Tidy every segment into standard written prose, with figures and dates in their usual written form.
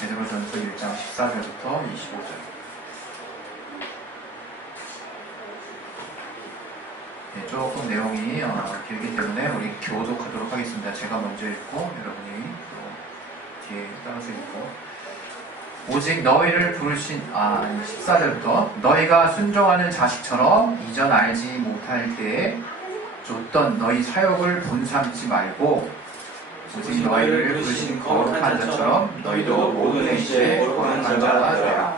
베드로전서 1장 14절부터 25절. 네, 조금 내용이 길기 때문에 우리 교독하도록 하겠습니다. 제가 먼저 읽고 여러분이 뒤에 따라서 읽고. 오직 너희를 부르신 14절부터 너희가 순종하는 자식처럼 이전 알지 못할 때에 줬던 너희 사역을 본삼지 말고 오직 너희를 부르신 거룩한 자처럼 너희도 모든 행실에 거룩한 자가 되라.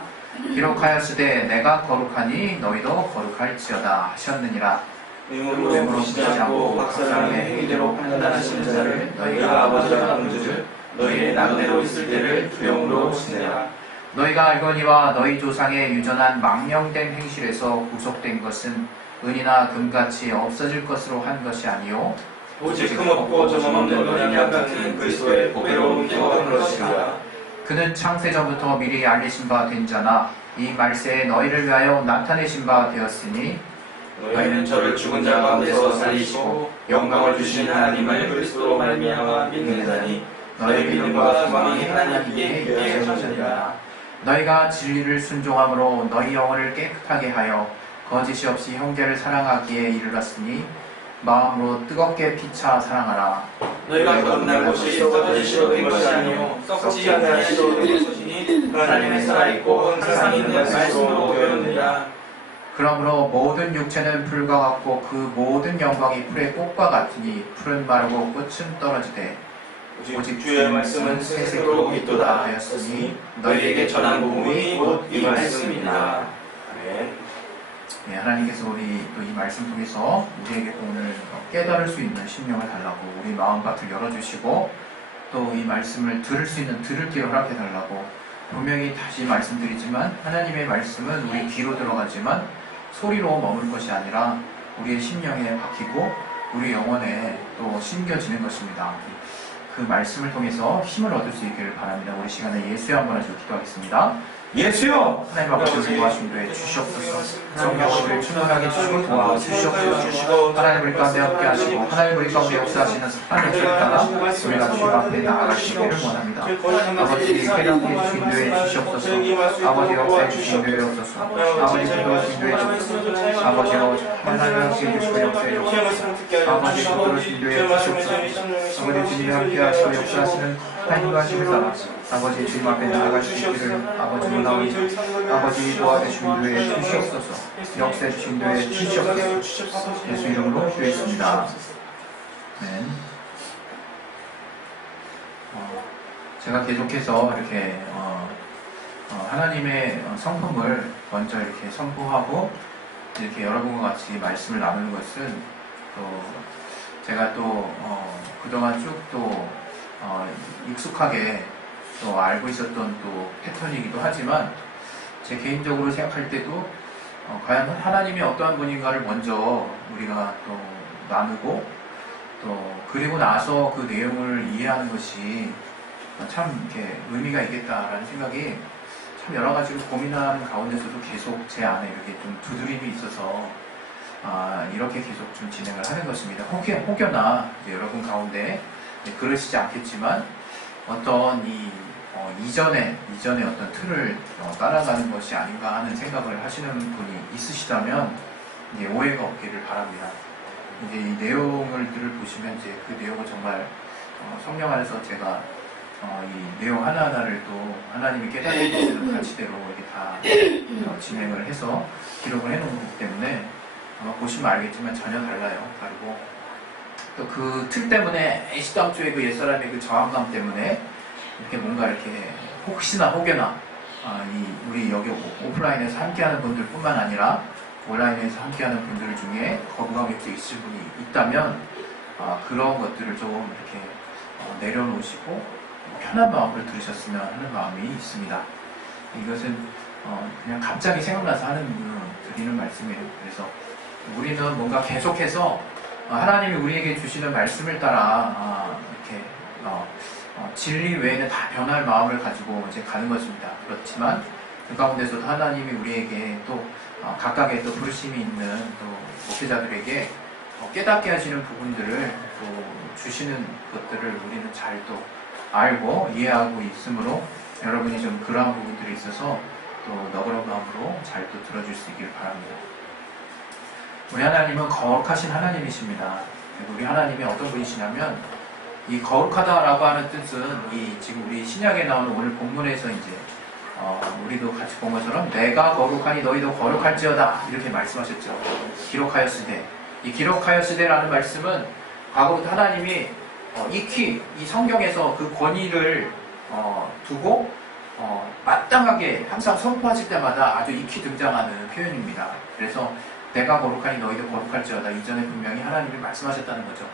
기록하였으되 내가 거룩하니 너희도 거룩할지어다 하셨느니라. 의문으로 보시지 않고 각 사람의 행위대로 판단하시는 자를 너희가 아버지라 하는 줄 너희의 낙내로 있을 때를 두려움으로 지내라. 너희가 알거니와 너희 조상의 유전한 망령된 행실에서 구속된 것은 은이나 금같이 없어질 것으로 한 것이 아니요 오직 흠없고 점없는 언약 같은 그리스도의 보배로운 피와 한 것이라. 그는 창세 전부터 미리 알리신 바 된 자나 이 말세에 너희를 위하여 나타내신 바 되었으니 너희는 저를 죽은 자 가운데서 살리시고 영광을 주신 하나님을 그리스도로 말미암아 믿는 자니 너희 믿음과 소망이 하나님께 이어졌느니라. 너희가 진리를 순종함으로 너희 영혼을 깨끗하게 하여 거짓이 없이 형제를 사랑하기에 이르렀으니 마음으로 뜨겁게 피차 사랑하라. 너희가 거듭날 곳이 썩어지시로 된 것이 아니요 썩지 아니하시로 된 것이니 하나님의 살아있고 항상 있는 말씀으로 되었느니라. 그러므로 모든 육체는 풀과 같고 그 모든 영광이 풀의 꽃과 같으니 풀은 마르고 꽃은 떨어지되 오직 주의 말씀은 새새로 있도다 하였으니 너희에게 전한 복음이 곧 이 말씀입니다. 아멘. 네, 하나님께서 우리 또 이 말씀 통해서 우리에게 오늘 깨달을 수 있는 심령을 달라고 우리 마음밭을 열어주시고 또 이 말씀을 들을 수 있는 들을 귀를 허락해 달라고. 분명히 다시 말씀드리지만 하나님의 말씀은 우리 귀로 들어가지만 소리로 머물 것이 아니라 우리의 심령에 박히고 우리 영혼에 또 심겨지는 것입니다. 그 말씀을 통해서 힘을 얻을 수 있기를 바랍니다. 우리 시간에 예수여 한번 하시고 기도하겠습니다. 예수여! 하나님 아버지를 도와주시되 주시옵소서. 성령을 우리를 충만하게 주시고 도와주시옵소서. 하나님 우리 가운데 함께 하시고 하나님 우리 가운데 역사하시는 하나님의 따라 우리가 주님 앞에 나아가시기를 원합니다. 아버지 깨닫게 주신 교회 주시옵소서. 아버지 역사해 주신 교회 없소서. 아버지 부드러우신 교회 주옵소서. 아버지 하나님 함께 해주시고 역사해 주옵소서. 아버지 부드러우신 교회 주시옵소서. 아버지 주님이 함께 하시고 역사하시는 하나님과 하심을 따라 아버지 주님 앞에 나아가시기를 아버지로 나오니 아버지 도와주신 교회 주시옵소서. 역사해 주신 교회 주시옵소서. 예수 이름으로 기도했습니다. 네. 제가 계속해서 이렇게 하나님의 성품을 먼저 이렇게 선포하고 이렇게 여러분과 같이 말씀을 나누는 것은 또 제가 또 그동안 쭉 또 익숙하게 또 알고 있었던 또 패턴이기도 하지만 제 개인적으로 생각할 때도 과연 하나님이 어떠한 분인가를 먼저 우리가 또 나누고 또 그리고 나서 그 내용을 이해하는 것이 참 이렇게 의미가 있겠다라는 생각이 참 여러 가지로 고민하는 가운데서도 계속 제 안에 이렇게 좀 두드림이 있어서 이렇게 계속 좀 진행을 하는 것입니다. 혹여나 여러분 가운데 그러시지 않겠지만 어떤 이전의 어떤 틀을 따라가는 것이 아닌가 하는 생각을 하시는 분이 있으시다면 이제 오해가 없기를 바랍니다. 이제 이 내용들을 보시면 이제 그 내용을 정말 성령 안에서 제가 이 내용 하나하나를 또 하나님이 깨닫게 해주시는 가치대로 이렇게 다 진행을 해서 기록을 해놓은 거기 때문에 아마 보시면 알겠지만 전혀 달라요. 다르고 또 그 틀 때문에 시당초의 그 옛사람의 그 저항감 때문에 이렇게 뭔가 이렇게 혹여나 우리 여기 오프라인에서 함께하는 분들 뿐만 아니라 온라인에서 함께하는 분들 중에 거부감이 또 있을 분이 있다면 그런 것들을 조금 이렇게 내려놓으시고 편한 마음으로 들으셨으면 하는 마음이 있습니다. 이것은 그냥 갑자기 생각나서 드리는 말씀이에요. 그래서 우리는 뭔가 계속해서 하나님이 우리에게 주시는 말씀을 따라 이렇게 진리 외에는 다 변할 마음을 가지고 이제 가는 것입니다. 그렇지만 그 가운데서도 하나님이 우리에게 또 각각의 또 부르심이 있는 또 목회자들에게 깨닫게 하시는 부분들을 또 주시는 것들을 우리는 잘 또 알고 이해하고 있으므로 여러분이 좀 그러한 부분들이 있어서 또 너그러운 마음으로 잘 또 들어줄 수 있길 바랍니다. 우리 하나님은 거룩하신 하나님이십니다. 우리 하나님이 어떤 분이시냐면 이 거룩하다라고 하는 뜻은 이 지금 우리 신약에 나오는 오늘 본문에서 이제 우리도 같이 본 것처럼 내가 거룩하니 너희도 거룩할지어다 이렇게 말씀하셨죠. 기록하였으되 이 기록하였으되라는 말씀은 과거부터 하나님이 익히 이 성경에서 그 권위를 두고 마땅하게 항상 선포하실 때마다 아주 익히 등장하는 표현입니다. 그래서 내가 거룩하니 너희도 거룩할지어다 이전에 분명히 하나님이 말씀하셨다는 거죠.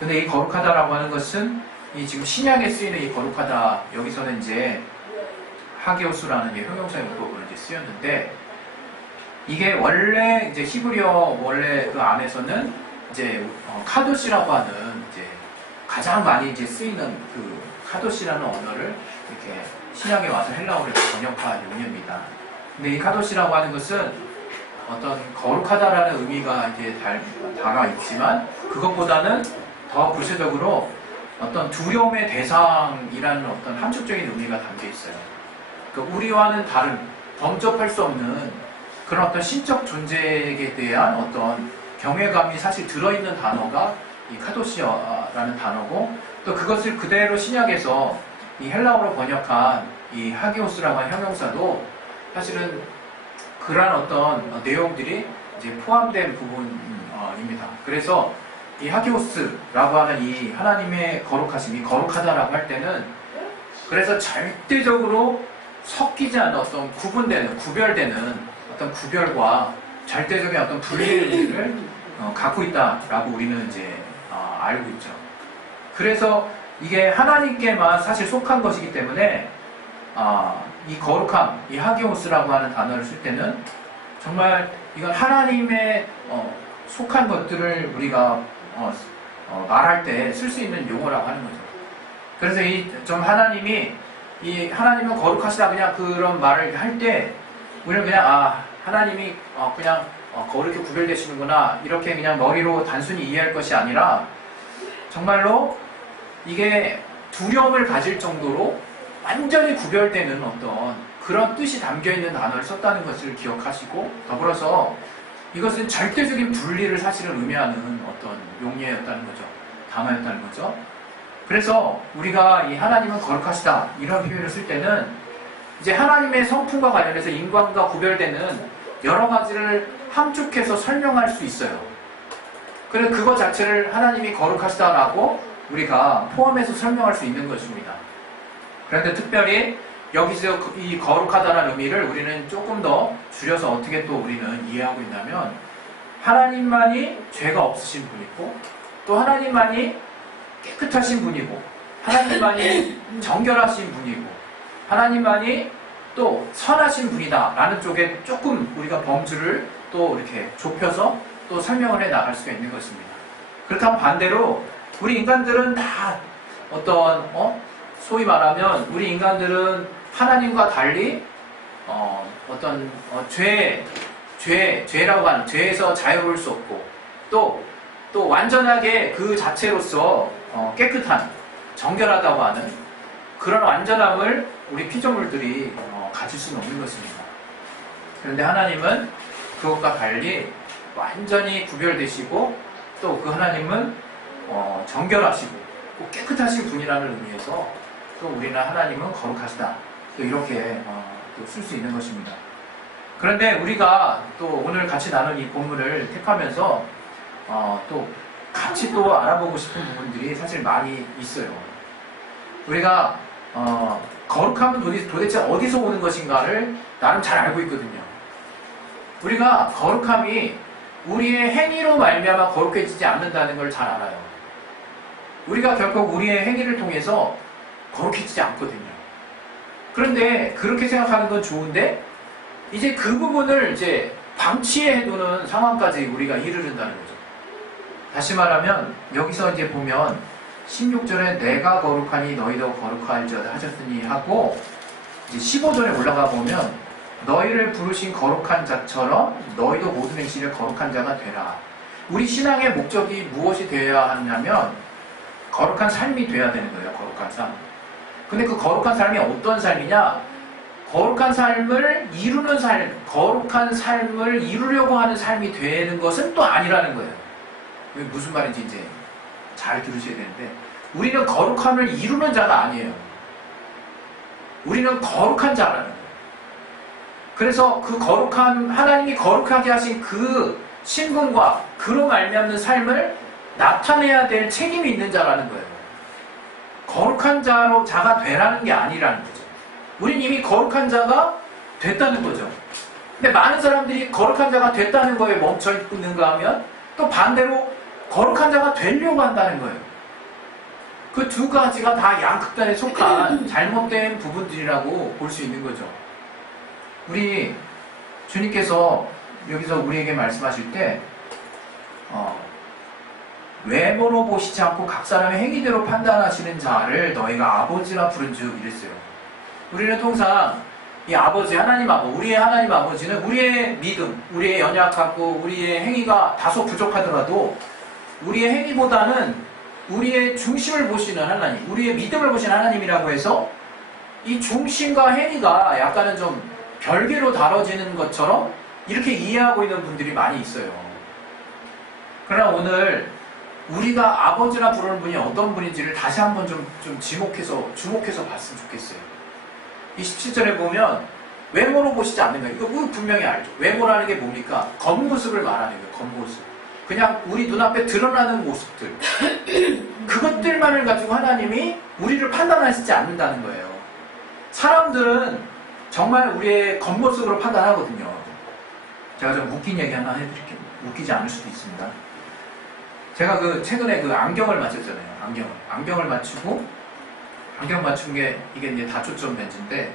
근데 이 거룩하다라고 하는 것은 이 지금 신약에 쓰이는 이 거룩하다 여기서는 이제 하게오스라는 형용사 용법으로 이제 쓰였는데 이게 원래 이제 히브리어 원래 그 안에서는 이제 카도시라고 하는 이제 가장 많이 이제 쓰이는 그 카도시라는 언어를 이렇게 신약에 와서 헬라어로 번역한 용어입니다. 근데 이 카도시라고 하는 것은 어떤 거룩하다라는 의미가 이제 달아 있지만 그것보다는 더 구체적으로 어떤 두려움의 대상이라는 어떤 함축적인 의미가 담겨 있어요. 그러니까 우리와는 다른 범접할 수 없는 그런 어떤 신적 존재에 대한 어떤 경외감이 사실 들어있는 단어가 이 카도시어라는 단어고 또 그것을 그대로 신약에서 이 헬라어로 번역한 이 하기오스라고 하는 형용사도 사실은 그러한 어떤 내용들이 이제 포함된 부분입니다. 그래서 이 하기오스라고 하는 이 하나님의 거룩하심, 이 거룩하다라고 할 때는 그래서 절대적으로 섞이지 않은 어떤 구별되는 어떤 구별과 절대적인 어떤 분리를 갖고 있다라고 우리는 이제 알고 있죠. 그래서 이게 하나님께만 사실 속한 것이기 때문에 이 거룩함, 이 하기오스라고 하는 단어를 쓸 때는 정말 이건 하나님의 속한 것들을 우리가 말할 때 쓸 수 있는 용어라고 하는 거죠. 그래서 이 좀 하나님이 이 하나님은 거룩하시다 그냥 그런 말을 할 때 우리는 그냥 하나님이 그냥 거룩히 구별되시는구나 이렇게 그냥 머리로 단순히 이해할 것이 아니라 정말로 이게 두려움을 가질 정도로 완전히 구별되는 어떤 그런 뜻이 담겨있는 단어를 썼다는 것을 기억하시고 더불어서 이것은 절대적인 분리를 사실은 의미하는 어떤 용례였다는 거죠. 단어였다는 거죠. 그래서 우리가 이 하나님은 거룩하시다 이런 표현을 쓸 때는 이제 하나님의 성품과 관련해서 인간과 구별되는 여러 가지를 함축해서 설명할 수 있어요. 그래서 그것 자체를 하나님이 거룩하시다라고 우리가 포함해서 설명할 수 있는 것입니다. 그런데 특별히 여기서 이 거룩하다라는 의미를 우리는 조금 더 줄여서 어떻게 또 우리는 이해하고 있냐면 하나님만이 죄가 없으신 분이고 또 하나님만이 깨끗하신 분이고 하나님만이 정결하신 분이고 하나님만이 또 선하신 분이다 라는 쪽에 조금 우리가 범주를 또 이렇게 좁혀서 또 설명을 해 나갈 수가 있는 것입니다. 그렇다면 반대로 우리 인간들은 다 어떤 소위 말하면 우리 인간들은 하나님과 달리 어떤 죄라고 하는 죄에서 자유로울 수 없고 또 완전하게 그 자체로서 깨끗한 정결하다고 하는 그런 완전함을 우리 피조물들이 가질 수는 없는 것입니다. 그런데 하나님은 그것과 달리 완전히 구별되시고 또 그 하나님은 정결하시고 깨끗하신 분이라는 의미에서 또 우리는 하나님은 거룩하시다 또 이렇게 또 쓸 수 있는 것입니다. 그런데 우리가 또 오늘 같이 나눈 이 본문을 택하면서 또 같이 또 알아보고 싶은 부분들이 사실 많이 있어요. 우리가 거룩함은 도대체 어디서 오는 것인가를 나름 잘 알고 있거든요. 우리가 거룩함이 우리의 행위로 말미암아 거룩해지지 않는다는 걸 잘 알아요. 우리가 결국 우리의 행위를 통해서 거룩해지지 않거든요. 그런데 그렇게 생각하는 건 좋은데 이제 그 부분을 이제 방치해두는 상황까지 우리가 이르른다는 거죠. 다시 말하면 여기서 이제 보면 16절에 내가 거룩하니 너희도 거룩할지어다 하셨으니 하고 이제 15절에 올라가 보면 너희를 부르신 거룩한 자처럼 너희도 모든 행실에 거룩한 자가 되라. 우리 신앙의 목적이 무엇이 되어야 하냐면 거룩한 삶이 되어야 되는 거예요. 거룩한 삶. 근데 그 거룩한 삶이 어떤 삶이냐? 거룩한 삶을 이루는 삶, 거룩한 삶을 이루려고 하는 삶이 되는 것은 또 아니라는 거예요. 이게 무슨 말인지 이제 잘 들으셔야 되는데, 우리는 거룩함을 이루는 자가 아니에요. 우리는 거룩한 자라는 거예요. 그래서 그 거룩한, 하나님이 거룩하게 하신 그 신분과 그로 말미암는 삶을 나타내야 될 책임이 있는 자라는 거예요. 거룩한 자가 되라는 게 아니라는 거죠. 우린 이미 거룩한 자가 됐다는 거죠. 근데 많은 사람들이 거룩한 자가 됐다는 거에 멈춰 있는가 하면 또 반대로 거룩한 자가 되려고 한다는 거예요. 그 두 가지가 다 양극단에 속한 잘못된 부분들이라고 볼 수 있는 거죠. 우리 주님께서 여기서 우리에게 말씀하실 때 외모로 보시지 않고 각 사람의 행위대로 판단하시는 자를 너희가 아버지라 부른즉 이랬어요. 우리는 통상 이 아버지, 하나님 아버지, 우리의 하나님 아버지는 우리의 믿음, 우리의 연약하고 우리의 행위가 다소 부족하더라도 우리의 행위보다는 우리의 중심을 보시는 하나님, 우리의 믿음을 보시는 하나님이라고 해서 이 중심과 행위가 약간은 좀 별개로 다뤄지는 것처럼 이렇게 이해하고 있는 분들이 많이 있어요. 그러나 오늘 우리가 아버지라 부르는 분이 어떤 분인지를 다시 한번 좀 주목해서 봤으면 좋겠어요. 이 17절에 보면 외모로 보시지 않는 거예요. 이거 분명히 알죠. 외모라는 게 뭡니까? 겉모습을 말하는 거예요. 겉모습. 그냥 우리 눈앞에 드러나는 모습들. 그것들만을 가지고 하나님이 우리를 판단하시지 않는다는 거예요. 사람들은 정말 우리의 겉모습으로 판단하거든요. 제가 좀 웃긴 얘기 하나 해드릴게요. 웃기지 않을 수도 있습니다. 제가 최근에 안경을 맞췄잖아요. 안경을 맞추고, 안경 맞춘 게 이게 이제 다초점 렌즈인데,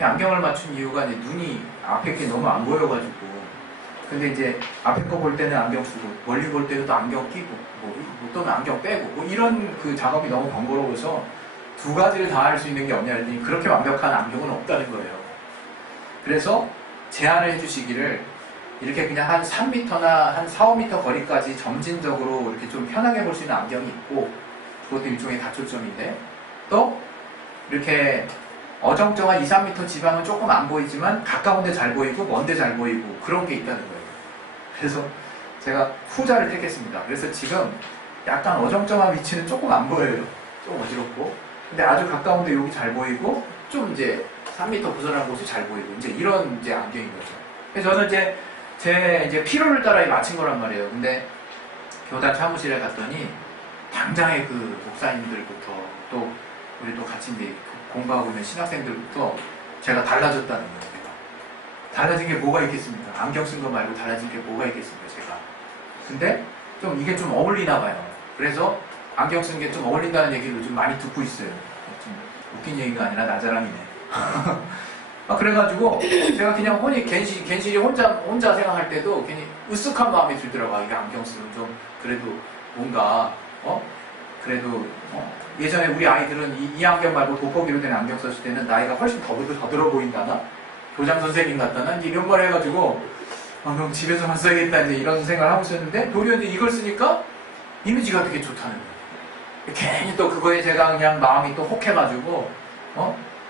안경을 맞춘 이유가 이제 눈이 앞에 게 너무 안 보여가지고, 근데 이제 앞에 거 볼 때는 안경 쓰고, 멀리 볼 때도 또 안경 끼고, 또는 안경 빼고, 이런 그 작업이 너무 번거로워서 두 가지를 다 할 수 있는 게 없냐 했더니 그렇게 완벽한 안경은 없다는 거예요. 그래서 제안을 해주시기를 이렇게 그냥 한 3m나 한 4, 5m 거리까지 점진적으로 이렇게 좀 편하게 볼 수 있는 안경이 있고, 그것도 일종의 다초점인데, 또 이렇게 어정쩡한 2, 3m 지방은 조금 안 보이지만 가까운데 잘 보이고 먼데 잘 보이고 그런 게 있다는 거예요. 그래서 제가 후자를 택했습니다. 그래서 지금 약간 어정쩡한 위치는 조금 안 보여요. 좀 어지럽고, 근데 아주 가까운데 여기 잘 보이고, 좀 이제 3m 벗어난 곳이 잘 보이고, 이제 이런 이제 안경인 거죠. 그래서 저는 제 필요를 따라 맞춘 거란 말이에요. 근데 교단 사무실에 갔더니 당장의 그 목사님들부터 또 우리 또 같이 이제 공부하고 있는 신학생들부터 제가 달라졌다는 거예요. 제가. 달라진 게 뭐가 있겠습니까? 안경 쓴 거 말고 달라진 게 뭐가 있겠습니까? 제가. 근데 좀 이게 좀 어울리나 봐요. 그래서 안경 쓴 게 좀 어울린다는 얘기를 좀 많이 듣고 있어요. 좀 웃긴 얘기가 아니라 나 자랑이네. 그래가지고 제가 그냥 괜시리 혼자 생각할 때도 괜히 으쓱한 마음이 들더라고요. 이게 안경 쓰면 좀 그래도 뭔가 그래도 예전에 우리 아이들은 이 안경 말고 돋보기로 된 안경 썼을 때는 나이가 훨씬 더 들어 보인다나 교장 선생님 같다나 이런 말 해가지고 그럼 집에서만 써야겠다 이제 이런 생각을 하고 있었는데 도리어 이제 이걸 쓰니까 이미지가 되게 좋다는 거예요. 괜히 또 그거에 제가 그냥 마음이 또 혹해가지고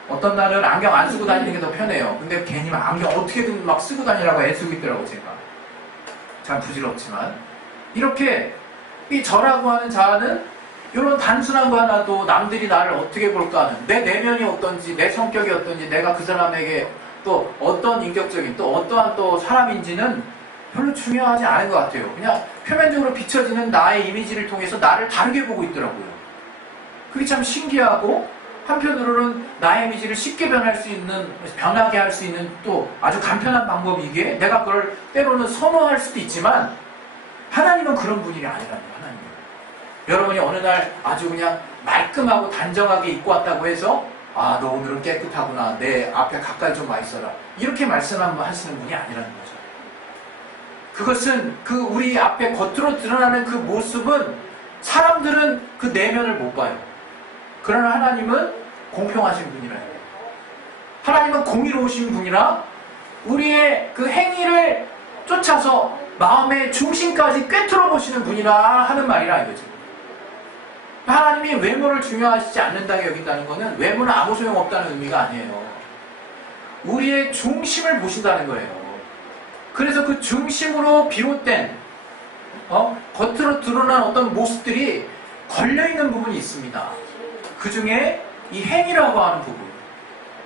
어떤 날은 안경 안 쓰고 다니는 게 더 편해요. 근데 괜히 막 안경 어떻게든 막 쓰고 다니라고 애쓰고 있더라고 제가. 참 부질없지만 이렇게 이 저라고 하는 자는 이런 단순한 거 하나도 남들이 나를 어떻게 볼까 하는 내 내면이 어떤지 내 성격이 어떤지 내가 그 사람에게 또 어떤 인격적인 또 어떠한 또 사람인지는 별로 중요하지 않은 것 같아요. 그냥 표면적으로 비춰지는 나의 이미지를 통해서 나를 다르게 보고 있더라고요. 그게 참 신기하고 한편으로는 나의 이미지를 쉽게 변하게 할 수 있는 또 아주 간편한 방법이기에 내가 그걸 때로는 선호할 수도 있지만 하나님은 그런 분이 아니라는 거예요. 하나님은. 여러분이 어느 날 아주 그냥 말끔하고 단정하게 입고 왔다고 해서 너 오늘은 깨끗하구나. 내 앞에 가까이 좀 와 있어라. 이렇게 말씀하시는 분이 아니라는 거죠. 그것은 우리 앞에 겉으로 드러나는 그 모습은 사람들은 그 내면을 못 봐요. 그러나 하나님은 공평하신 분이라는 거예요. 하나님은 공의로우신 분이라 우리의 그 행위를 쫓아서 마음의 중심까지 꿰뚫어 보시는 분이라 하는 말이라 이거죠. 하나님이 외모를 중요하시지 않는다고 여긴다는 것은 외모는 아무 소용없다는 의미가 아니에요. 우리의 중심을 보신다는 거예요. 그래서 그 중심으로 비롯된 겉으로 드러난 어떤 모습들이 걸려있는 부분이 있습니다. 그 중에 이 행위라고 하는 부분,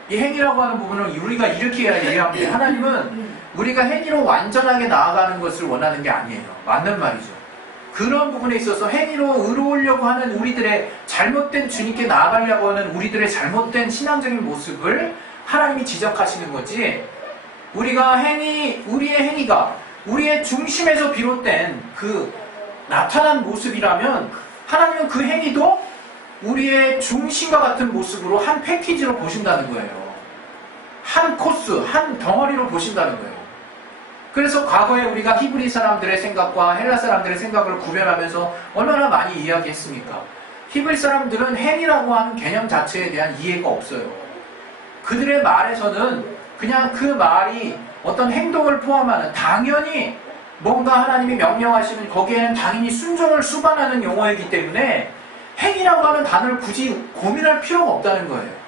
이 행위라고 하는 부분을 우리가 이렇게 이해합니다. 하나님은 우리가 행위로 완전하게 나아가는 것을 원하는 게 아니에요. 맞는 말이죠. 그런 부분에 있어서 행위로 의로우려고 하는 우리들의 잘못된 주님께 나아가려고 하는 우리들의 잘못된 신앙적인 모습을 하나님이 지적하시는 거지, 우리의 행위가 우리의 중심에서 비롯된 그 나타난 모습이라면 하나님은 그 행위도 우리의 중심과 같은 모습으로 한 패키지로 보신다는 거예요. 한 코스, 한 덩어리로 보신다는 거예요. 그래서 과거에 우리가 히브리 사람들의 생각과 헬라 사람들의 생각을 구별하면서 얼마나 많이 이야기했습니까? 히브리 사람들은 행위라고 하는 개념 자체에 대한 이해가 없어요. 그들의 말에서는 그냥 그 말이 어떤 행동을 포함하는, 당연히 뭔가 하나님이 명령하시는 거기에는 당연히 순종을 수반하는 용어이기 때문에 행위라고 하는 단어를 굳이 고민할 필요가 없다는 거예요.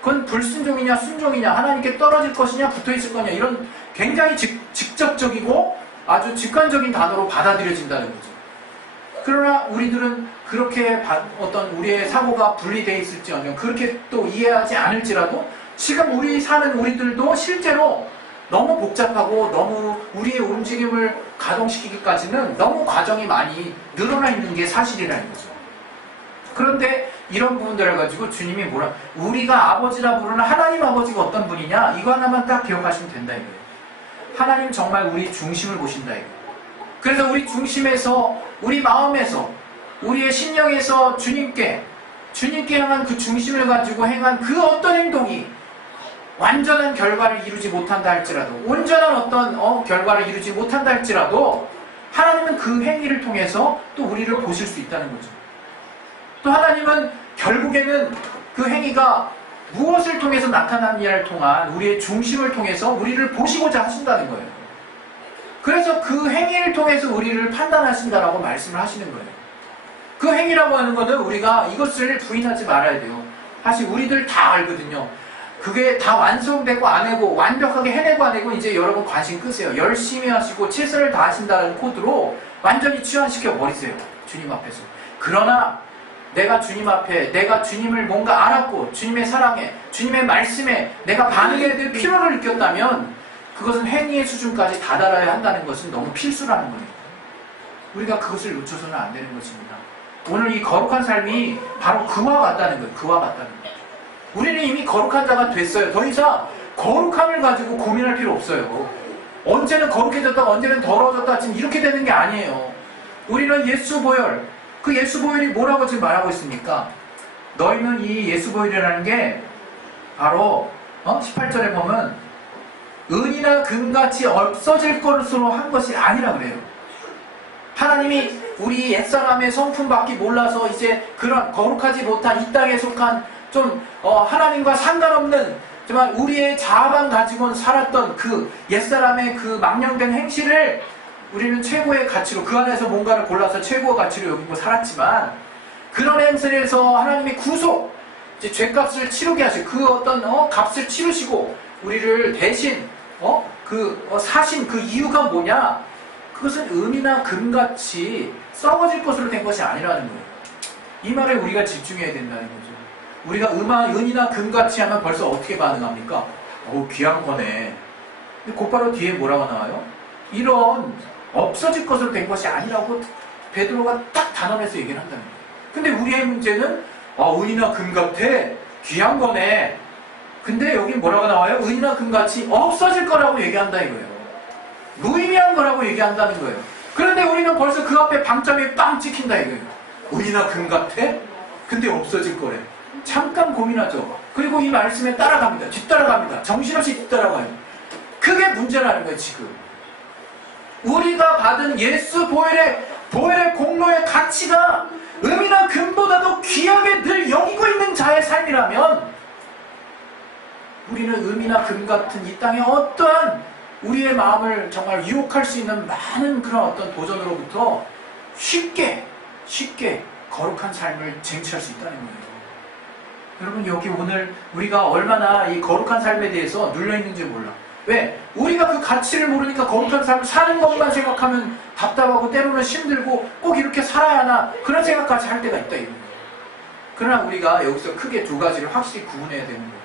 그건 불순종이냐 순종이냐, 하나님께 떨어질 것이냐 붙어있을 거냐, 이런 굉장히 직접적이고 아주 직관적인 단어로 받아들여진다는 거죠. 그러나 우리들은 그렇게 어떤 우리의 사고가 분리되어 있을지언정, 그렇게 또 이해하지 않을지라도 지금 우리 사는 우리들도 실제로 너무 복잡하고 너무 우리의 움직임을 가동시키기까지는 너무 과정이 많이 늘어나 있는 게 사실이라는 거죠. 그런데 이런 부분들을 가지고 주님이 우리가 아버지라 부르는 하나님 아버지가 어떤 분이냐, 이거 하나만 딱 기억하시면 된다 이거예요. 하나님 정말 우리 중심을 보신다 이거예요. 그래서 우리 중심에서, 우리 마음에서, 우리의 심령에서 주님께 향한 그 중심을 가지고 행한 그 어떤 행동이 완전한 결과를 이루지 못한다 할지라도, 온전한 어떤 결과를 이루지 못한다 할지라도 하나님은 그 행위를 통해서 또 우리를 보실 수 있다는 거죠. 또 하나님은 결국에는 그 행위가 무엇을 통해서 나타나느냐를 통한 우리의 중심을 통해서 우리를 보시고자 하신다는 거예요. 그래서 그 행위를 통해서 우리를 판단하신다라고 말씀을 하시는 거예요. 그 행위라고 하는 것은 우리가 이것을 부인하지 말아야 돼요. 사실 우리들 다 알거든요. 그게 다 완성되고 안 하고 완벽하게 해내고 안 하고 이제 여러분 관심 끄세요. 열심히 하시고 최선을 다하신다는 코드로 완전히 치환시켜 버리세요. 주님 앞에서. 그러나 내가 주님 앞에, 내가 주님을 뭔가 알았고 주님의 사랑에, 주님의 말씀에 내가 반응해야 될 필요를 느꼈다면 그것은 행위의 수준까지 다다라야 한다는 것은 너무 필수라는 거예요. 우리가 그것을 놓쳐서는 안 되는 것입니다. 오늘 이 거룩한 삶이 바로 그와 같다는 거예요. 그와 같다는 거예요. 우리는 이미 거룩한 자가 됐어요. 더 이상 거룩함을 가지고 고민할 필요 없어요. 언제는 거룩해졌다가 언제는 더러워졌다, 지금 이렇게 되는 게 아니에요. 우리는 예수보혈, 그 예수보혈이 뭐라고 지금 말하고 있습니까? 너희는 이 예수보혈이라는 게 바로 18절에 보면 은이나 금같이 없어질 것으로 한 것이 아니라 그래요. 하나님이 우리 옛사람의 성품밖에 몰라서 이제 그런 거룩하지 못한 이 땅에 속한 좀 하나님과 상관없는, 정말 우리의 자아만 가지고 살았던 그 옛사람의 그 망령된 행실을 우리는 최고의 가치로, 그 안에서 뭔가를 골라서 최고의 가치로 여기고 살았지만, 그런 행실에서 하나님의 구속, 이제 죄값을 치르게 하시고 그 어떤 값을 치르시고 우리를 대신 사신 그 이유가 뭐냐? 그것은 은이나 금같이 썩어질 것으로 된 것이 아니라는 거예요. 이 말에 우리가 집중해야 된다는 거죠. 우리가 은이나 금같이 하면 벌써 어떻게 반응합니까? 귀한 거네. 근데 곧바로 뒤에 뭐라고 나와요? 이런 없어질 것으로 된 것이 아니라고 베드로가 딱 단언해서 얘기를 한다는 거예요. 근데 우리의 문제는 은이나 금 같아, 귀한 거네. 근데 여기 뭐라고 나와요? 은이나 금같이 없어질 거라고 얘기한다 이거예요. 무의미한 거라고 얘기한다는 거예요. 그런데 우리는 벌써 그 앞에 방점이 빵 찍힌다 이거예요. 은이나 금 같아? 근데 없어질 거래. 잠깐 고민하죠. 그리고 이 말씀에 따라갑니다. 뒤따라갑니다. 정신없이 뒤따라가요. 그게 문제라는 거예요. 지금 우리가 받은 예수 보혈의 공로의 가치가 은이나 금보다도 귀하게 늘 여기고 있는 자의 삶이라면, 우리는 은이나 금 같은 이 땅의 어떠한 우리의 마음을 정말 유혹할 수 있는 많은 그런 어떤 도전으로부터 쉽게 거룩한 삶을 쟁취할 수 있다는 거예요. 여러분, 여기 오늘 우리가 얼마나 이 거룩한 삶에 대해서 눌려있는지 몰라. 왜? 우리가 그 가치를 모르니까 거룩한 삶을 사는 것만 생각하면 답답하고 때로는 힘들고 꼭 이렇게 살아야 하나 그런 생각까지 할 때가 있다 이런 거예요. 그러나 우리가 여기서 크게 두 가지를 확실히 구분해야 되는 거예요.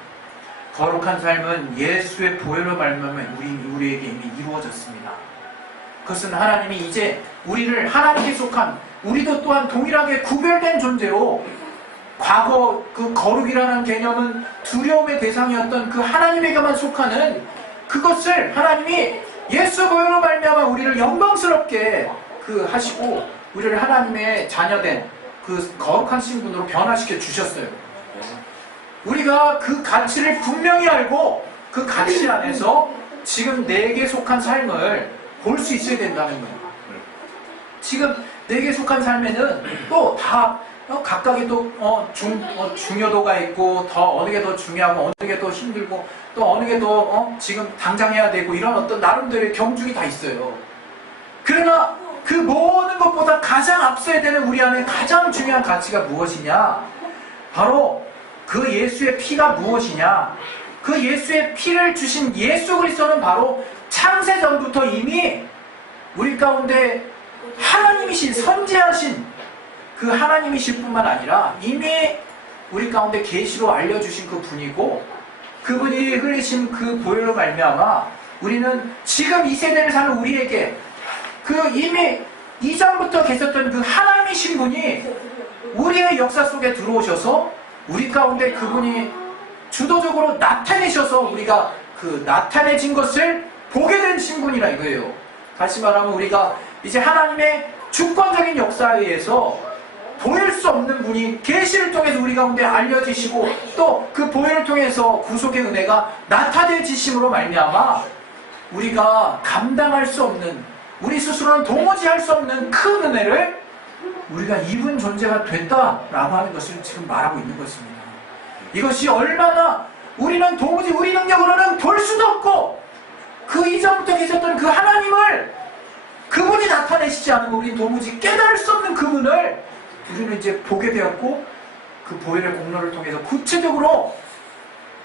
거룩한 삶은 예수의 보혈로 말미암아 우리에게 이미 이루어졌습니다. 그것은 하나님이 이제 우리를 하나님께 속한, 우리도 또한 동일하게 구별된 존재로, 과거 그 거룩이라는 개념은 두려움의 대상이었던 그 하나님에게만 속하는 그것을 하나님이 예수 보혈로 말미암아 우리를 영광스럽게 하시고 우리를 하나님의 자녀된 그 거룩한 신분으로 변화시켜 주셨어요. 우리가 그 가치를 분명히 알고 그 가치 안에서 지금 내게 속한 삶을 볼 수 있어야 된다는 거예요. 지금 내게 속한 삶에는 또 다 각각의 또 중요도가 있고, 더 어느 게 더 중요하고 어느 게 더 힘들고 또 어느 게 더 지금 당장 해야 되고, 이런 어떤 나름대로의 경중이 다 있어요. 그러나 그 모든 것보다 가장 앞서야 되는 우리 안에 가장 중요한 가치가 무엇이냐? 바로 그 예수의 피가 무엇이냐? 그 예수의 피를 주신 예수 그리스도는 바로 창세 전부터 이미 우리 가운데 하나님이신, 선지하신 그 하나님이실 뿐만 아니라 이미 우리 가운데 계시로 알려주신 그 분이고, 그분이 흘리신 그 보혈로 말미암아 우리는 지금 이 세대를 사는 우리에게 그 이미 이전부터 계셨던 그 하나님이신 분이 우리의 역사 속에 들어오셔서 우리 가운데 그분이 주도적으로 나타내셔서 우리가 그 나타내진 것을 보게 된 신분이라 이거예요. 다시 말하면 우리가 이제 하나님의 주권적인 역사에 의해서 보일 수 없는 분이 계시를 통해서 우리 가운데 알려지시고, 또 그 보혈을 통해서 구속의 은혜가 나타내지심으로 말미암아 우리가 감당할 수 없는, 우리 스스로는 도무지 할 수 없는 큰 은혜를 우리가 입은 존재가 됐다라고 하는 것을 지금 말하고 있는 것입니다. 이것이 얼마나 우리는 도무지 우리 능력으로는 볼 수도 없고, 그 이전부터 계셨던 그 하나님을, 그분이 나타내시지 않으면 우리는 도무지 깨달을 수 없는 그분을 우리는 이제 보게 되었고, 그 보혈의 공로를 통해서 구체적으로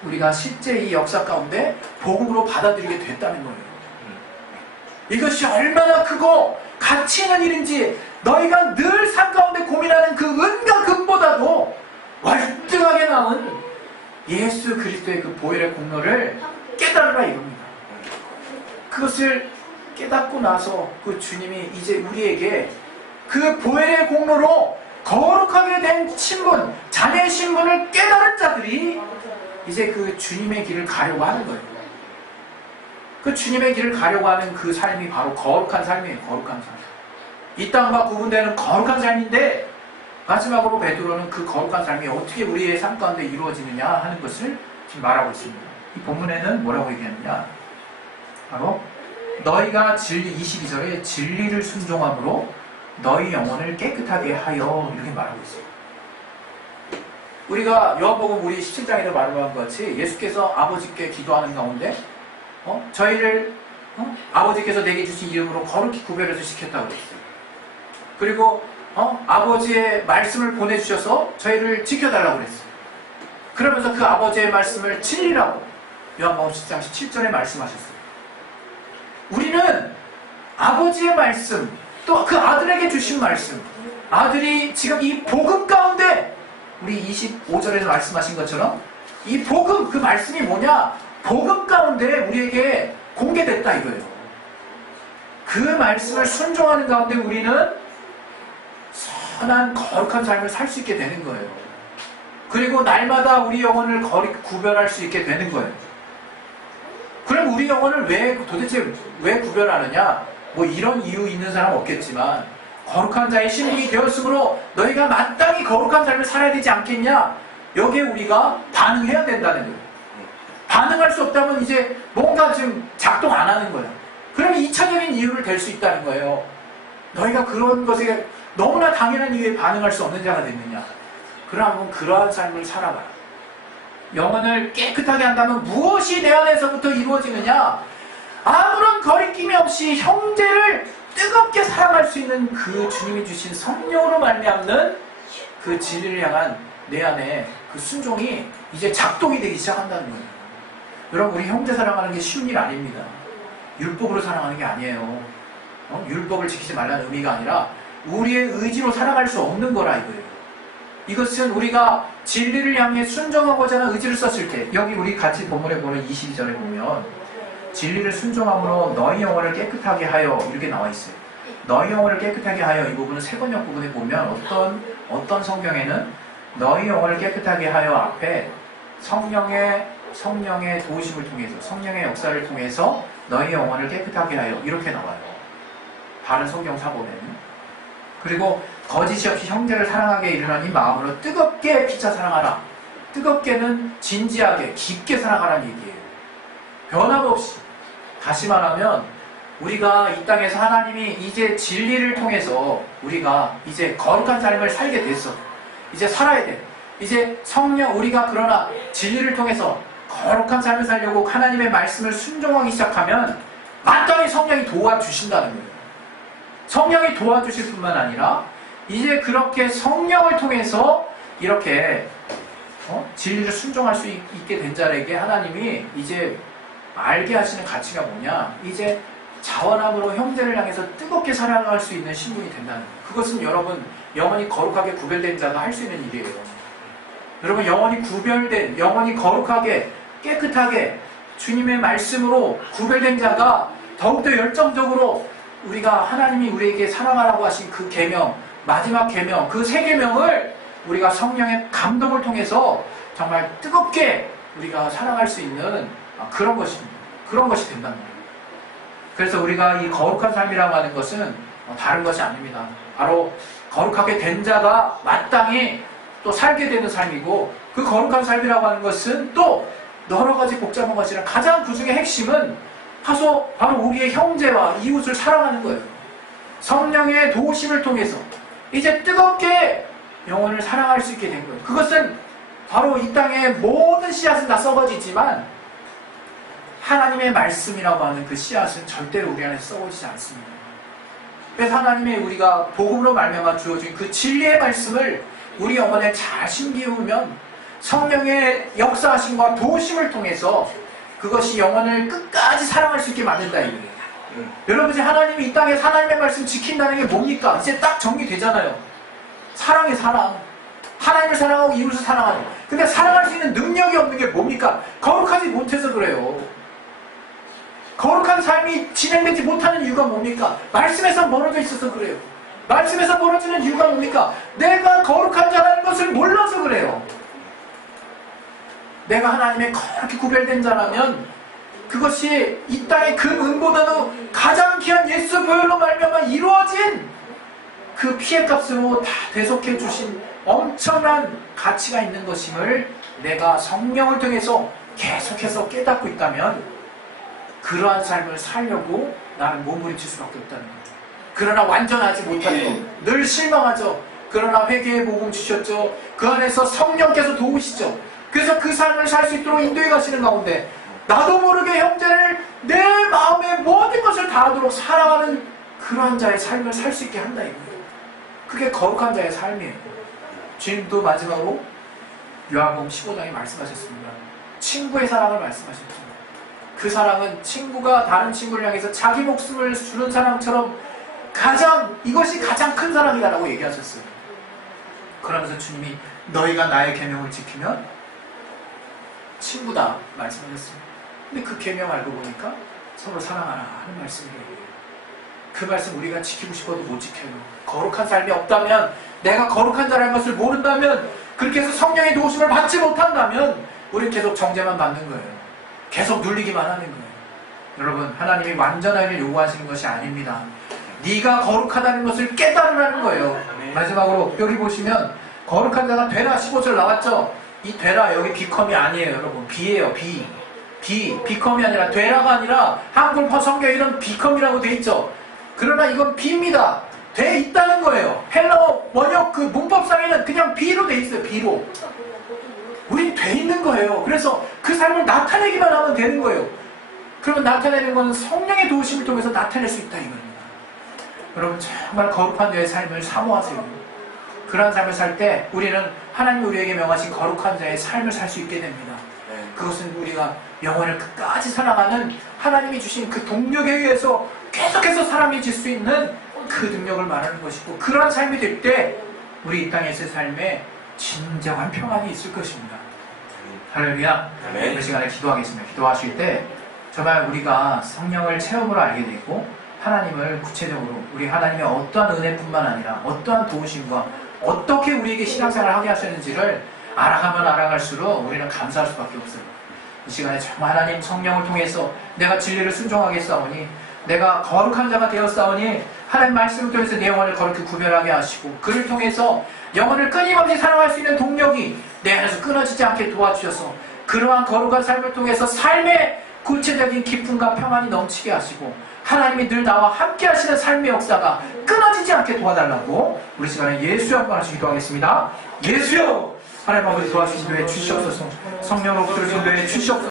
우리가 실제 이 역사 가운데 복음으로 받아들이게 됐다는 거예요. 이것이 얼마나 크고 가치 있는 일인지 너희가 늘 삶 가운데 고민하는 그 은과 금보다도 월등하게 남은 예수 그리스도의 그 보혈의 공로를 깨달으라 이겁니다. 그것을 깨닫고 나서 그 주님이 이제 우리에게 그 보혈의 공로로 거룩하게 된 신분, 자녀의 신분을 깨달은 자들이 이제 그 주님의 길을 가려고 하는 거예요. 그 주님의 길을 가려고 하는 그 삶이 바로 거룩한 삶이에요. 거룩한 삶. 이 땅과 구분되는 거룩한 삶인데, 마지막으로 베드로는 그 거룩한 삶이 어떻게 우리의 삶 가운데 이루어지느냐 하는 것을 지금 말하고 있습니다. 이 본문에는 뭐라고 얘기하느냐? 바로 너희가 22절에 진리를 순종함으로 너희 영혼을 깨끗하게 하여, 이렇게 말하고 있어요. 우리가 요한복음 우리 17장에도 말한 것 같이 예수께서 아버지께 기도하는 가운데 저희를 아버지께서 내게 주신 이름으로 거룩히 구별해서 시켰다고 그랬어요. 그리고 아버지의 말씀을 보내주셔서 저희를 지켜달라고 그랬어요. 그러면서 그 아버지의 말씀을 진리라고 요한복음 17장 17절에 말씀하셨어요. 우리는 아버지의 말씀, 또 그 아들에게 주신 말씀, 아들이 지금 이 복음 가운데 우리 25절에서 말씀하신 것처럼 이 복음, 그 말씀이 뭐냐? 복음 가운데 우리에게 공개됐다 이거예요. 그 말씀을 순종하는 가운데 우리는 선한 거룩한 삶을 살 수 있게 되는 거예요. 그리고 날마다 우리 영혼을 구별할 수 있게 되는 거예요. 그럼 우리 영혼을 도대체 왜 구별하느냐? 뭐 이런 이유 있는 사람 없겠지만, 거룩한 자의 신분이 되었으므로 너희가 마땅히 거룩한 삶을 살아야 되지 않겠냐? 여기에 우리가 반응해야 된다는 거예요. 반응할 수 없다면 이제 뭔가 지금 작동 안 하는 거예요. 그러면 2차적인 이유를 댈 수 있다는 거예요. 너희가 그런 것에 너무나 당연한 이유에 반응할 수 없는 자가 됐느냐? 그러면 그러한 삶을 살아봐라. 영혼을 깨끗하게 한다면 무엇이 내 안에서부터 이루어지느냐? 아무런 거리낌이 없이 형제를 뜨겁게 사랑할 수 있는 그 주님이 주신 성령으로 말미암는 그 진리를 향한 내 안에 그 순종이 이제 작동이 되기 시작한다는 거예요. 여러분, 우리 형제 사랑하는 게 쉬운 일 아닙니다. 율법으로 사랑하는 게 아니에요. 율법을 지키지 말라는 의미가 아니라 우리의 의지로 살아갈 수 없는 거라 이거예요. 이것은 우리가 진리를 향해 순종하고자 하는 의지를 썼을 때, 여기 우리 같이 본문에 보는 22절에 보면 진리를 순종함으로 너희 영혼을 깨끗하게 하여 이렇게 나와 있어요. 너희 영혼을 깨끗하게 하여, 이 부분은 세 번역 부분에 보면 어떤 성경에는 너희 영혼을 깨끗하게 하여 앞에 성령의 도우심을 통해서, 성령의 역사를 통해서 너희 영혼을 깨끗하게 하여 이렇게 나와요. 다른 성경사 보면. 그리고 거짓이 없이 형제를 사랑하게 이르노니 마음으로 뜨겁게 피차 사랑하라. 뜨겁게는 진지하게 깊게 사랑하라는 얘기예요. 변함없이. 다시 말하면 우리가 이 땅에서 하나님이 이제 진리를 통해서 우리가 이제 거룩한 삶을 살게 됐어. 이제 살아야 돼. 이제 성령, 우리가 그러나 진리를 통해서 거룩한 삶을 살려고 하나님의 말씀을 순종하기 시작하면 마땅히 성령이 도와주신다는 거예요. 성령이 도와주실 뿐만 아니라 이제 그렇게 성령을 통해서 이렇게 진리를 순종할 수 있게 된 자에게 하나님이 이제 알게 하시는 가치가 뭐냐, 이제 자원함으로 형제를 향해서 뜨겁게 사랑할 수 있는 신분이 된다는 거예요. 그것은 여러분, 영원히 거룩하게 구별된 자가 할 수 있는 일이에요. 여러분, 영원히 구별된, 영원히 거룩하게 깨끗하게 주님의 말씀으로 구별된 자가 더욱더 열정적으로 우리가 하나님이 우리에게 사랑하라고 하신 그 계명, 마지막 계명, 그 세 계명을 우리가 성령의 감동을 통해서 정말 뜨겁게 우리가 사랑할 수 있는 그런 것입니다. 그런 것이 된다는 거예요. 그래서 우리가 이 거룩한 삶이라고 하는 것은 다른 것이 아닙니다. 바로 거룩하게 된 자가 마땅히 또 살게 되는 삶이고, 그 거룩한 삶이라고 하는 것은 또 여러 가지 복잡한 것이라 가장 그 중에 핵심은 바로 우리의 형제와 이웃을 사랑하는 거예요. 성령의 도우심을 통해서 이제 뜨겁게 영혼을 사랑할 수 있게 된 거예요. 그것은 바로 이 땅의 모든 씨앗은 다 썩어지지만 하나님의 말씀이라고 하는 그 씨앗은 절대로 우리 안에서 썩어지지 않습니다. 그래서 하나님의 우리가 복음으로 말미암아 주어진 그 진리의 말씀을 우리 영혼에 잘 심기우면 성령의 역사하심과 도우심을 통해서 그것이 영혼을 끝까지 사랑할 수 있게 만든다 이거예요. 여러분, 이제 하나님이 이 땅에 하나님의 말씀 지킨다는 게 뭡니까? 이제 딱 정리되잖아요. 사랑의 사랑. 하나님을 사랑하고 이웃을 사랑하는. 근데 사랑할 수 있는 능력이 없는 게 뭡니까? 거룩하지 못해서 그래요. 거룩한 삶이 진행되지 못하는 이유가 뭡니까? 말씀에서 멀어져 있어서 그래요. 말씀에서 멀어지는 이유가 뭡니까? 내가 거룩한 자라는 것을 몰라서 그래요. 내가 하나님의 거룩히 구별된 자라면 그것이 이 땅의 그 은보다도 가장 귀한 예수 보혈로 말미암아 이루어진 그 피의 값으로 다 대속해 주신 엄청난 가치가 있는 것임을 내가 성령을 통해서 계속해서 깨닫고 있다면 그러한 삶을 살려고 나는 몸부림칠 수밖에 없다는 거예요. 그러나 완전하지 못하고 늘 실망하죠. 그러나 회개의 복음 주셨죠. 그 안에서 성령께서 도우시죠. 그래서 그 삶을 살 수 있도록 인도해 가시는 가운데 나도 모르게 형제를 내 마음의 모든 것을 다하도록 사랑하는 그러한 자의 삶을 살 수 있게 한다 이거예요. 그게 거룩한 자의 삶이에요. 주님도 마지막으로 요한복음 15장에 말씀하셨습니다. 친구의 사랑을 말씀하셨습니다. 그 사랑은 친구가 다른 친구를 향해서 자기 목숨을 주는 사랑처럼 이것이 가장 큰 사랑이다라고 얘기하셨어요. 그러면서 주님이 너희가 나의 계명을 지키면 친구다 말씀하셨습니다. 근데 그 계명 알고 보니까 서로 사랑하라 하는 말씀이에요. 그 말씀 우리가 지키고 싶어도 못 지켜요. 거룩한 삶이 없다면, 내가 거룩한 자라는 것을 모른다면, 그렇게 해서 성령의 도우심을 받지 못한다면 우리는 계속 정죄만 받는 거예요. 계속 눌리기만 하는 거예요. 여러분, 하나님이 완전하게 요구하시는 것이 아닙니다. 네가 거룩하다는 것을 깨달으라는 거예요. 마지막으로 여기 보시면 거룩한 자가 되라 15절 나왔죠. 이 되라 여기 비컴이 아니에요 여러분. 비예요. 비컴이 아니라 되라가 아니라 한글 성경에 이런 비컴이라고 돼 있죠. 그러나 이건 비입니다. 돼 있다는 거예요. 헬라어 원역 그 문법상에는 그냥 비로 돼 있어요. 비로. 우린 돼 있는 거예요. 그래서 그 삶을 나타내기만 하면 되는 거예요. 그러면 나타내는 건 성령의 도우심을 통해서 나타낼 수 있다 이겁니다. 여러분, 정말 거룩한 내 삶을 사모하세요. 그러한 삶을 살 때 우리는 하나님 우리에게 명하신 거룩한 자의 삶을 살 수 있게 됩니다. 그것은 우리가 영혼을 끝까지 사랑하는 하나님이 주신 그 동력에 의해서 계속해서 사람해질 수 있는 그 능력을 말하는 것이고, 그러한 삶이 될 때 우리 이 땅에서의 삶에 진정한 평안이 있을 것입니다. 할렐루야. 아멘. 이 시간에 기도하겠습니다. 기도하실 때 정말 우리가 성령을 체험으로 알게 되고 하나님을 구체적으로 우리 하나님의 어떠한 은혜뿐만 아니라 어떠한 도우심과 어떻게 우리에게 신앙생활을 하게 하셨는지를 알아가면 알아갈수록 우리는 감사할 수밖에 없어요. 이 시간에 정말 하나님 성령을 통해서 내가 진리를 순종하겠사오니, 내가 거룩한 자가 되었사오니, 하나님 말씀을 통해서 내 영혼을 거룩히 구별하게 하시고 그를 통해서 영혼을 끊임없이 사랑할 수 있는 동력이 내 안에서 끊어지지 않게 도와주셔서 그러한 거룩한 삶을 통해서 삶의 구체적인 기쁨과 평안이 넘치게 하시고 하나님이 늘 나와 함께 하시는 삶의 역사가 끊어지지 않게 도와달라고 우리 시간에 예수여 한번 하시 기도하겠습니다. 예수여! 하나님 아버지 도와주신 도에 주시옵소서. 성령으로 붙들어준 도에 주시옵소서.